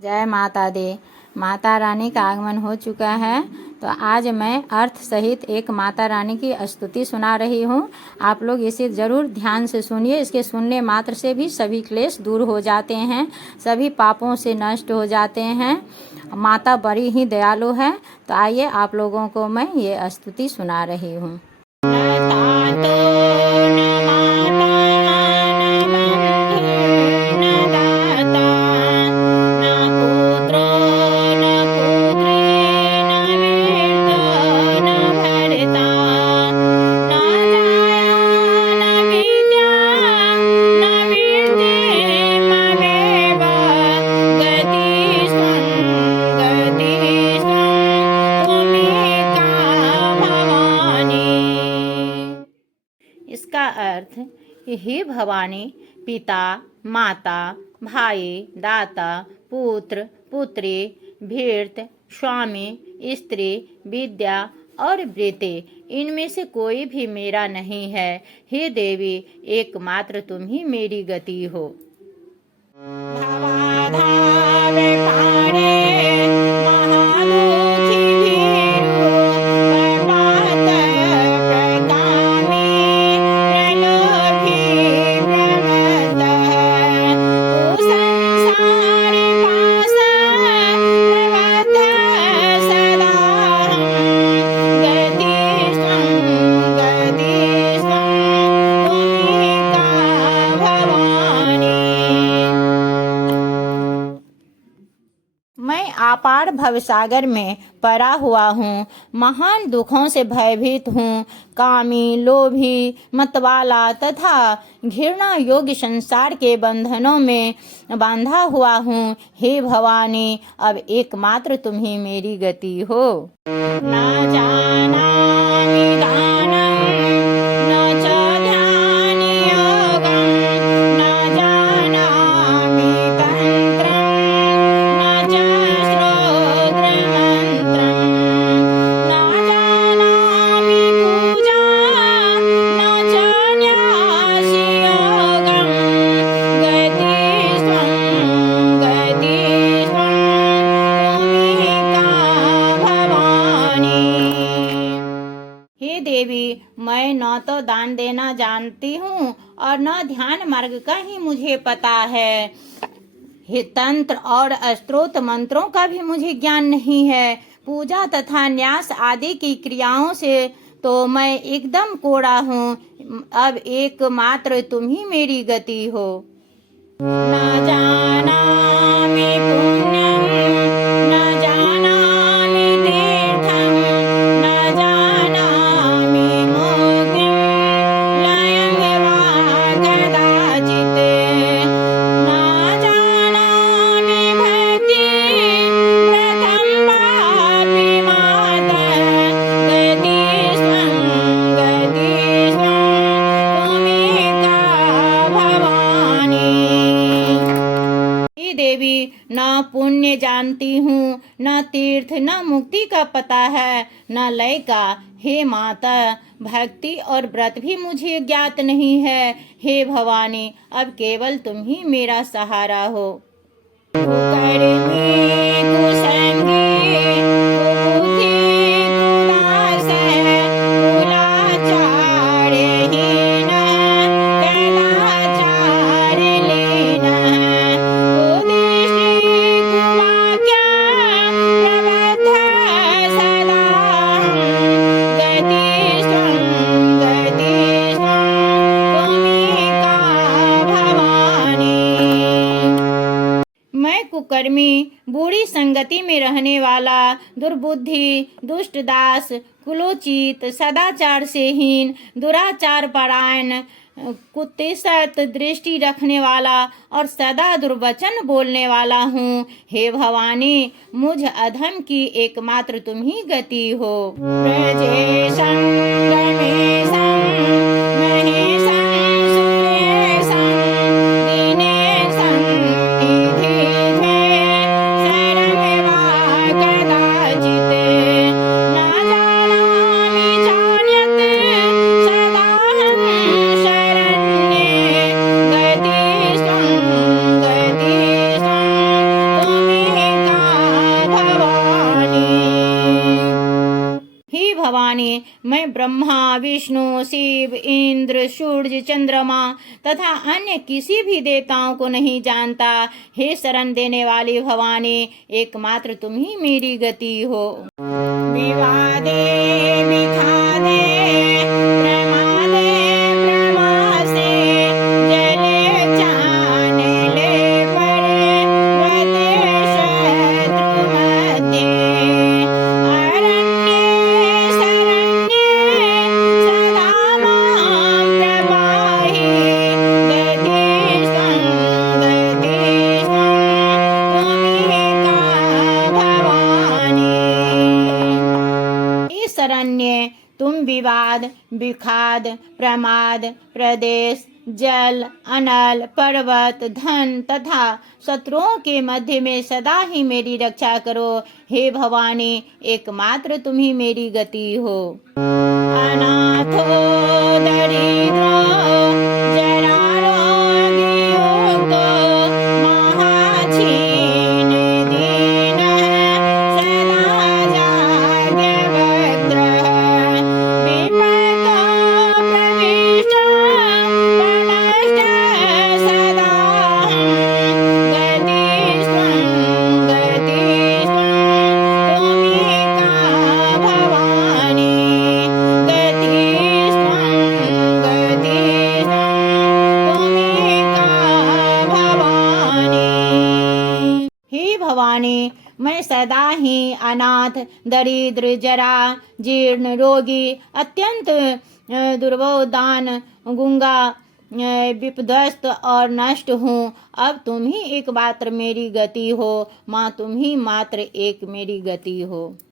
जय माता दी। माता रानी का आगमन हो चुका है, तो आज मैं अर्थ सहित एक माता रानी की स्तुति सुना रही हूँ। आप लोग इसे ज़रूर ध्यान से सुनिए। इसके सुनने मात्र से भी सभी क्लेश दूर हो जाते हैं, सभी पापों से नष्ट हो जाते हैं। माता बड़ी ही दयालु है। तो आइए आप लोगों को मैं ये स्तुति सुना रही हूँ। इसका अर्थ हे भवानी, पिता, माता, भाई, दाता, पुत्र, पुत्री, भृत्य, स्वामी, स्त्री, विद्या और वृत्ति, इनमें से कोई भी मेरा नहीं है। हे देवी, एकमात्र तुम ही मेरी गति हो। मैं अपार भवसागर में पड़ा हुआ हूँ, महान दुखों से भयभीत हूँ। कामी, लोभी, मतवाला तथा घृणा योग्य संसार के बंधनों में बांधा हुआ हूँ। हे भवानी, अब एकमात्र तुम ही मेरी गति हो। ना जाना देवी, मैं न तो दान देना जानती हूँ और न ध्यान मार्ग का ही मुझे पता है। तंत्र और स्त्रोत मंत्रों का भी मुझे ज्ञान नहीं है। पूजा तथा न्यास आदि की क्रियाओं से तो मैं एकदम कोड़ा हूँ। अब एकमात्र तुम ही मेरी गति हो। ना जाना पुण्यम, न जानामि तीर्थम, न जानामि मुक्तिं, लयं वा कदाचित्, न जानामि भक्तिं, व्रतं वापि मातः, गतिस्त्वं त्वमेका भवानी। देवी, न पुण्य जानती हूँ, न तीर्थ, न मुक्ति का पता है, न लय का। हे माता, भक्ति और व्रत भी मुझे ज्ञात नहीं है। हे भवानी, अब केवल तुम ही मेरा सहारा हो। कुकर्मी, बुरी संगति में रहने वाला, दुर्बुद्धि, दुष्ट दास, कुलोचित, सदाचार से हीन, दुराचार परायण, कुत्सित दृष्टि रखने वाला और सदा दुर्वचन बोलने वाला हूँ। हे भवानी, मुझ अधम की एकमात्र तुम ही गति हो। ब्रजेशं रमेशं महेशं सुरेशं दिनेशं निधिधे शरणं वा कदाचित्, न जानामि चान्यत् सदाहं शरण्ये, गतिस्त्वं त्वमेव भवानी, मैं ब्रह्मा, विष्णु, शिव, इंद्र, सूर्य, चंद्रमा तथा अन्य किसी भी देवताओं को नहीं जानता। हे शरण देने वाली भवानी, एकमात्र तुम ही मेरी गति हो। विवादे विखादे प्रमादे प्रवासे जले चानले परे व्रते शत्रु मध्ये अरण्ये शरण्ये सदा मां प्रपाहि गतिस्त्वं त्वमेका भवानी। हे शरण्य, तुम विवाद, विखाद, प्रमाद, प्रदेश, जल, अनल, पर्वत, धन तथा शत्रुओं के मध्य में सदा ही मेरी रक्षा करो। हे भवानी, एकमात्र तुम ही मेरी गति हो। अनाथो दरिद्रो जरारोग्ययुक्तो महाक्षीण दीनः सदा जाग्यवक्त्रः विपतो प्रविष्टो प्रणष्टः सदाहं गतिस्त्वं त्वमेका भवानी गतिस्त्वं त्वमेका भवानी। हे भवानी, मैं सदा ही अनाथ, दरिद्र, जरा जीर्ण, रोगी, अत्यंत दुर्बोधान, गूंगा, विपदस्त और नष्ट हूँ। अब तुम ही एकमात्र मेरी गति हो। माँ, तुम ही मात्र एक मेरी गति हो।